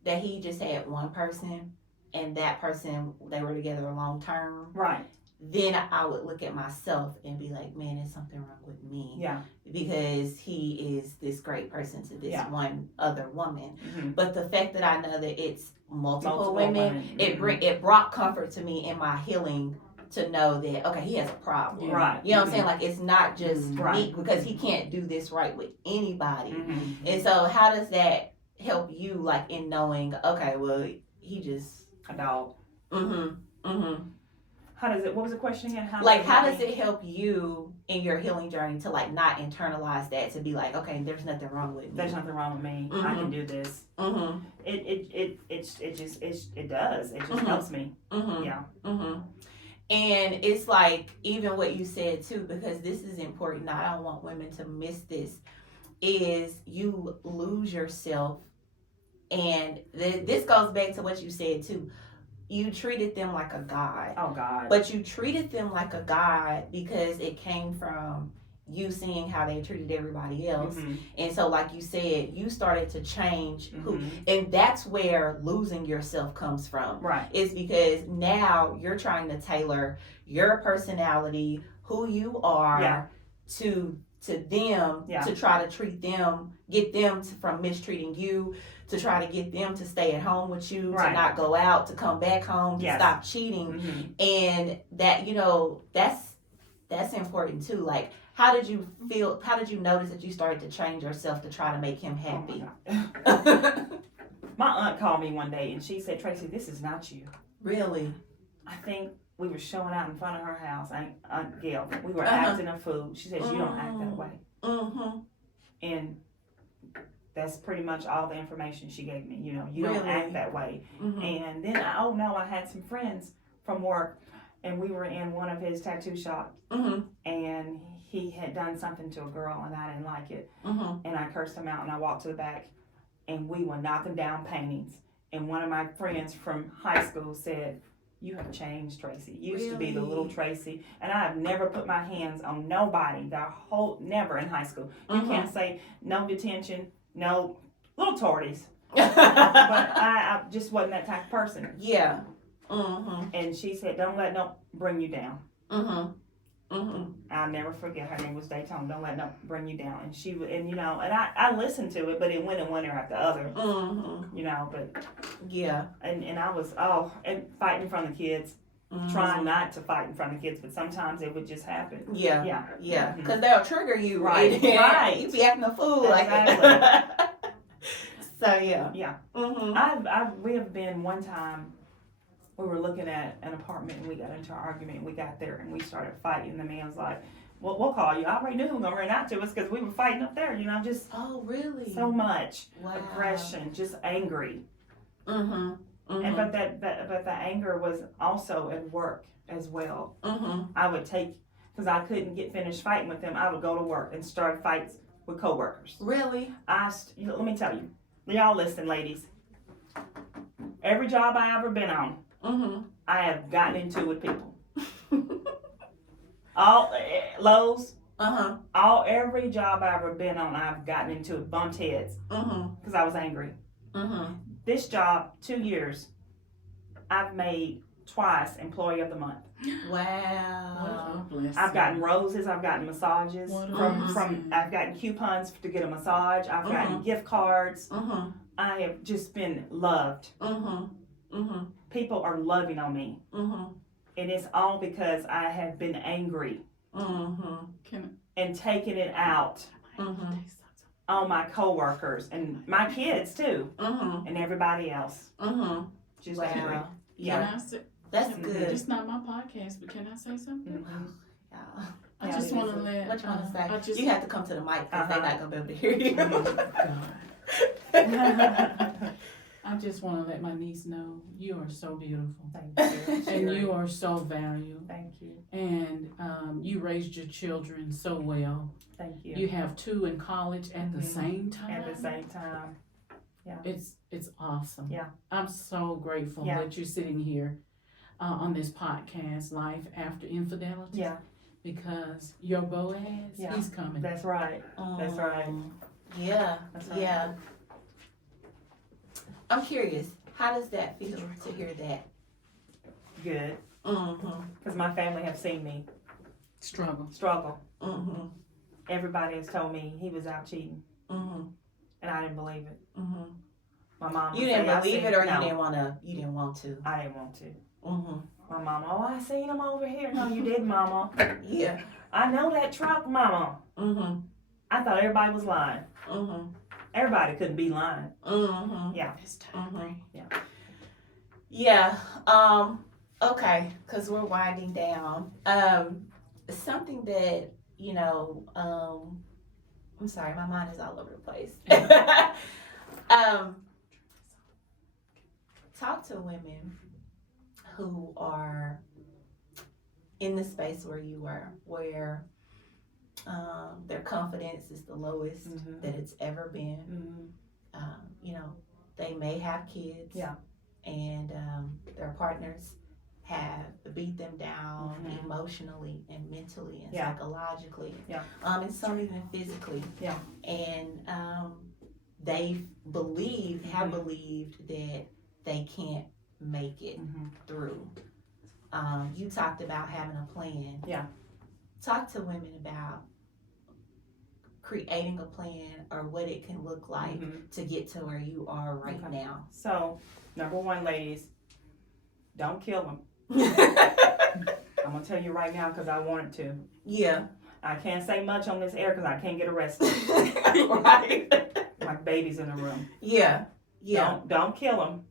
that he just had one person and that person, they were together long term, right, then I would look at myself and be like, man, there's something wrong with me. Yeah. Because he is this great person to this one other woman. But the fact that I know that it's multiple women, it brought comfort to me in my healing to know that, okay, he has a problem. Right. You know what I'm saying? Like, it's not just me, because he can't do this right with anybody. And so how does that help you, like, in knowing, okay, well, he just... A dog. How does it, what was the question again? How does it help you in your healing journey to, like, not internalize that, to be like, okay, there's nothing wrong with me. There's nothing wrong with me. I can do this. It does. It just helps me. Yeah. And it's like, even what you said too, because this is important, I don't want women to miss this, is you lose yourself. And this goes back to what you said too. You treated them like a god. Oh, God. But you treated them like a god because it came from you seeing how they treated everybody else. And so, like you said, you started to change who, and that's where losing yourself comes from. Right. Is because now you're trying to tailor your personality, who you are, to them, to try to treat them, get them from mistreating you, to try to get them to stay at home with you, to not go out, to come back home, to stop cheating. And that, that's important too. Like, how did you feel? How did you notice that you started to change yourself to try to make him happy? Oh, my aunt called me one day and she said, Tracy, this is not you. Really? I think we were showing out in front of her house. Aunt Gail, we were acting a fool. She said, you don't act that way. And that's pretty much all the information she gave me. You don't act that way. And then, I had some friends from work, and we were in one of his tattoo shops, and he had done something to a girl, and I didn't like it. And I cursed him out, and I walked to the back, and we were knocking down paintings. And one of my friends from high school said, you have changed, Tracy. You used to be the little Tracy. And I have never put my hands on nobody, never in high school. You can't say no detention, no little torties. But I just wasn't that type of person. Yeah. And she said, don't let no bring you down. Mhm. I'll never forget. Her name was Daytona. Don't let them bring you down. And she would, and I listened to it, but it went in one ear after the other. Mhm. But Yeah. and I was and fighting in front of the kids, trying not to fight in front of the kids, but sometimes it would just happen. Yeah. Yeah. Yeah. Because they'll trigger you, Right. Right. You be acting a fool Exactly. like that. So yeah. Yeah. Mhm. We have been one time. We were looking at an apartment and we got into an argument and we got there and we started fighting. The man was like, well, we'll call you. I already knew who was going to run out to us because we were fighting up there, just Oh really? so much Wow. aggression, just angry. Mhm. And but the anger was also at work as well. Mhm. I would because I couldn't get finished fighting with them, I would go to work and start fights with coworkers. Really? Let me tell you, y'all listen, ladies. Every job I ever been on, I have gotten into with people. All Lowe's, every job I ever been on, I've gotten into it, bumped heads, because I was angry. This job, 2 years, I've made twice Employee of the Month. Wow. What a blessing. I've gotten roses, I've gotten massages What a from blessing. I've gotten coupons to get a massage, I've gotten gift cards. I have just been loved. People are loving on me. And it's all because I have been angry and taking it out on my coworkers and my kids too, and everybody else. Just angry. Wow. Can Yeah. I say, That's good. it's not my podcast, but can I say something? Yeah. I just want to let. What you want to say? I just, You have to come to the mic because they're not gonna be able to hear you. I just want to let my niece know you are so beautiful. Thank you. And you are so valued. Thank you. And you raised your children so well. Thank you. You have 2 in college at the same time. At the same time. Yeah. It's awesome. Yeah. I'm so grateful that you're sitting here on this podcast, Life After Infidelity. Yeah. Because your Boaz, he's coming. That's right. That's right. Yeah. That's right. Yeah. I'm curious. How does that feel to hear that? Good. Because my family have seen me struggle. Everybody has told me he was out cheating, and I didn't believe it. My mom. You didn't believe it, or you didn't want to. You didn't want to. I didn't want to. My mama. Oh, I seen him over here. No, you didn't, Mama. Yeah. I know that truck, Mama. I thought everybody was lying. Everybody couldn't be lying. Yeah. It's time. Yeah. Okay, because we're winding down. Something that, I'm sorry, my mind is all over the place. Talk to women who are in the space where you were, where their confidence is the lowest that it's ever been. They may have kids, and their partners have beat them down emotionally and mentally and psychologically, and some even physically. And they have believed that they can't make it through. You talked about having a plan. Talk to women about creating a plan or what it can look like to get to where you are right now. So, number 1, ladies, don't kill them. I'm gonna tell you right now because I wanted to. Yeah. I can't say much on this air because I can't get arrested. Right. Like babies in the room. Yeah. Don't kill them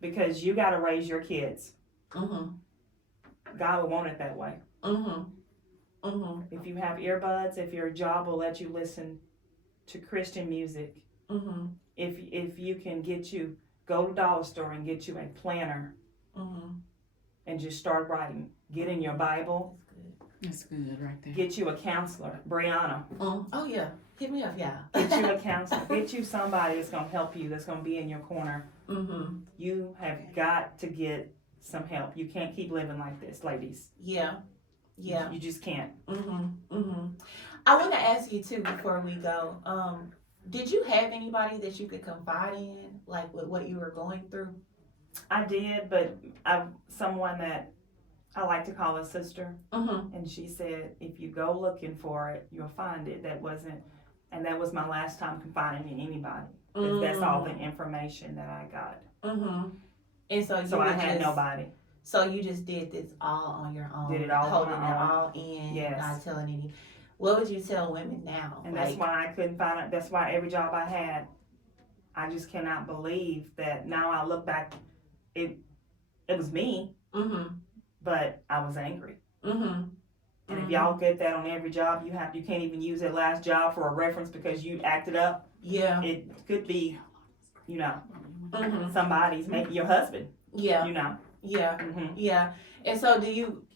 because you got to raise your kids. God will want it that way. If you have earbuds, if your job will let you listen to Christian music, if you can go to dollar store and get you a planner and just start writing. Get in your Bible. That's good right there. Get you a counselor, Brianna. Oh yeah, hit me up, yeah. Get you a counselor. Get you somebody that's gonna help you. That's gonna be in your corner. You have got to get some help. You can't keep living like this, ladies. Yeah. You just can't. I want to ask you too before we go. Did you have anybody that you could confide in, like with what you were going through? I did, but someone that I like to call her sister. Mm-hmm. And she said, if you go looking for it, you'll find it. That was my last time confiding in anybody. 'Cause that's all the information that I got. Mm-hmm. And So I had nobody. So you just did this all on your own. Did it all holding on my it own. all in, Yes. not telling any. What would you tell women now? And that's why I couldn't find it. That's why every job I had, I just cannot believe that now I look back, it was me, Mm-hmm. but I was angry. Mm-hmm. And if y'all get that on every job, you can't even use that last job for a reference because you acted up. Yeah. It could be, Mm-hmm. somebody's, maybe your husband. Yeah. Yeah. Mm-hmm. Yeah. And so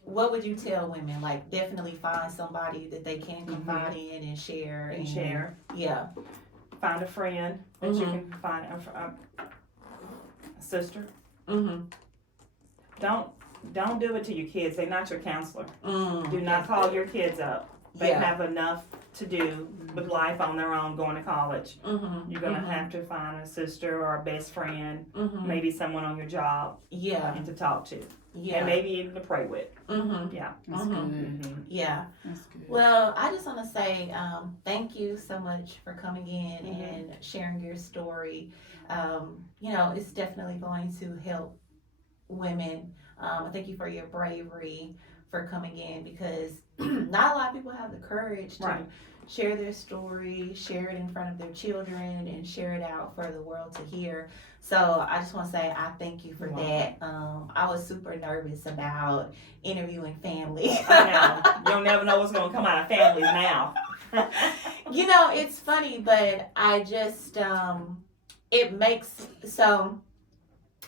what would you tell women? Like, definitely find somebody that they can confide in and share. And share. Yeah. Find a friend that you can find, a sister. Mm-hmm. Don't do it to your kids. They're not your counselor. Mm. Do not call your kids up. They Yeah. have enough to do with life on their own, going to college. Mm-hmm. You're gonna have to find a sister or a best friend, Mm-hmm. maybe someone on your job, Yeah. and to talk to, Yeah. and maybe even to pray with. Mm-hmm. Yeah. That's Mhm. good. Yeah. That's good. Well, I just want to say thank you so much for coming in Mhm. and sharing your story. It's definitely going to help women. Thank you for your bravery for coming in, because not a lot of people have the courage to Right. share their story, share it in front of their children, and share it out for the world to hear. So I just want to say I thank you for You're that. I was super nervous about interviewing family. I know. You'll never know what's gonna come out of families now. It's funny, but I just it makes so.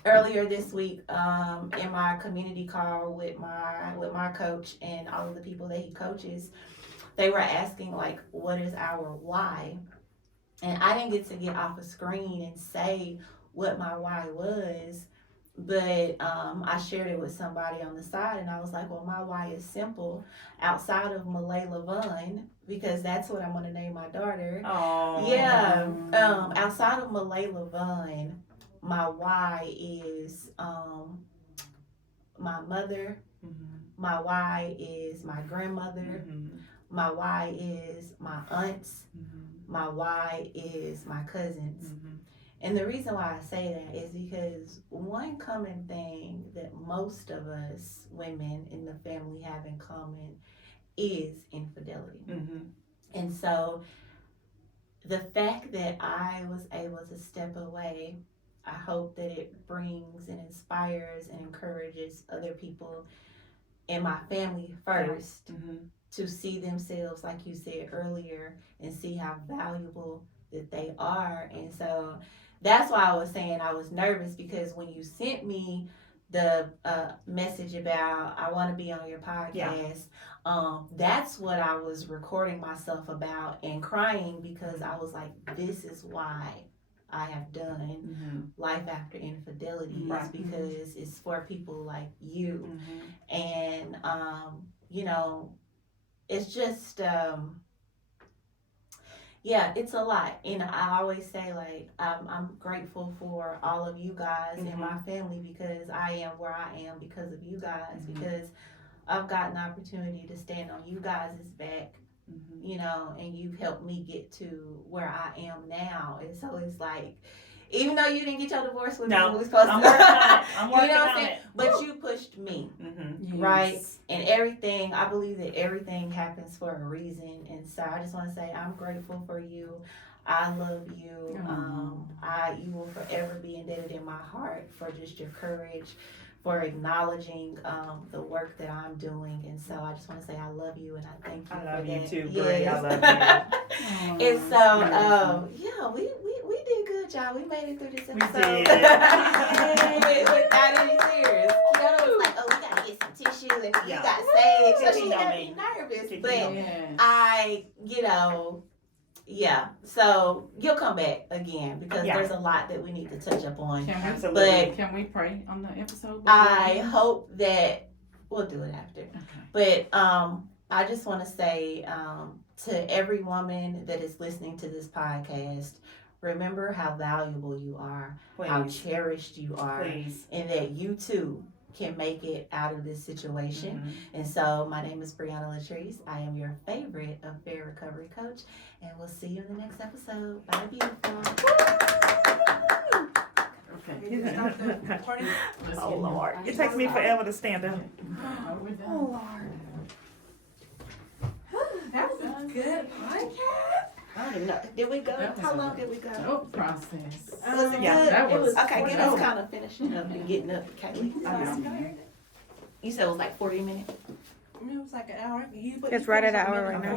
Earlier this week, in my community call with my coach and all of the people that he coaches, they were asking, like, what is our why? And I didn't get off a screen and say what my why was, but I shared it with somebody on the side, and I was like, well, my why is simple. Outside of Malay Lavon, because that's what I'm going to name my daughter. Oh. Yeah. Outside of Malay Lavon, my why is my mother. Mm-hmm. My why is my grandmother. Mm-hmm. My why is my aunts. Mm-hmm. My why is my cousins. Mm-hmm. And the reason why I say that is because one common thing that most of us women in the family have in common is infidelity. Mm-hmm. And so the fact that I was able to step away, I hope that it brings and inspires and encourages other people in my family first Mm-hmm. to see themselves, like you said earlier, and see how valuable that they are. And so that's why I was saying I was nervous, because when you sent me the message about I want to be on your podcast, that's what I was recording myself about and crying, because I was like, this is why I have done Life After Infidelity, Right. is because it's for people like you. Mm-hmm. And it's just it's a lot. And I always say, like, I'm grateful for all of you guys in my family, because I am where I am because of you guys, because I've gotten the opportunity to stand on you guys' back, and you've helped me get to where I am now. And so it's like, even though you didn't get your divorce with me, we were supposed to. I'm working on it. I'm working what I'm on saying? it. But you pushed me. Mm-hmm. Right? And everything, I believe that everything happens for a reason. And so I just want to say I'm grateful for you. I love you. You will forever be indebted in my heart for just your courage, for acknowledging the work that I'm doing. And so I just want to say I love you, and I thank you I for love that. you too, Brie. Yes. I love you. And so, we did good, y'all. We made it through this We episode. did. Without any tears. Kiana was like, we gotta get some tissue, and you Yeah. got saved. So Kiki she know had me. me nervous. Kiki But know me. so you'll come back again, because Yeah. there's a lot that we need to touch up on. Absolutely. Can we pray on the episode? I hope that we'll do it after. Okay. But I just want to say to every woman that is listening to this podcast, remember how valuable you are, how Please. cherished you are, Please. and that you too can make it out of this situation. Mm-hmm. And so my name is Brianna Latrice. I am your favorite affair recovery coach, and we'll see you in the next episode. Bye, beautiful. Okay. Oh Lord, it takes me forever to stand up. We're done. Oh Lord. That was a good podcast. I don't even know. Did we go? That was How a long did we go? Dope process. Was it Yeah, good? that It was okay. Get us dope. kind of finishing up and getting up, Kaylee. You said it was like 40 minutes. It was like an hour. It's right at an hour right now.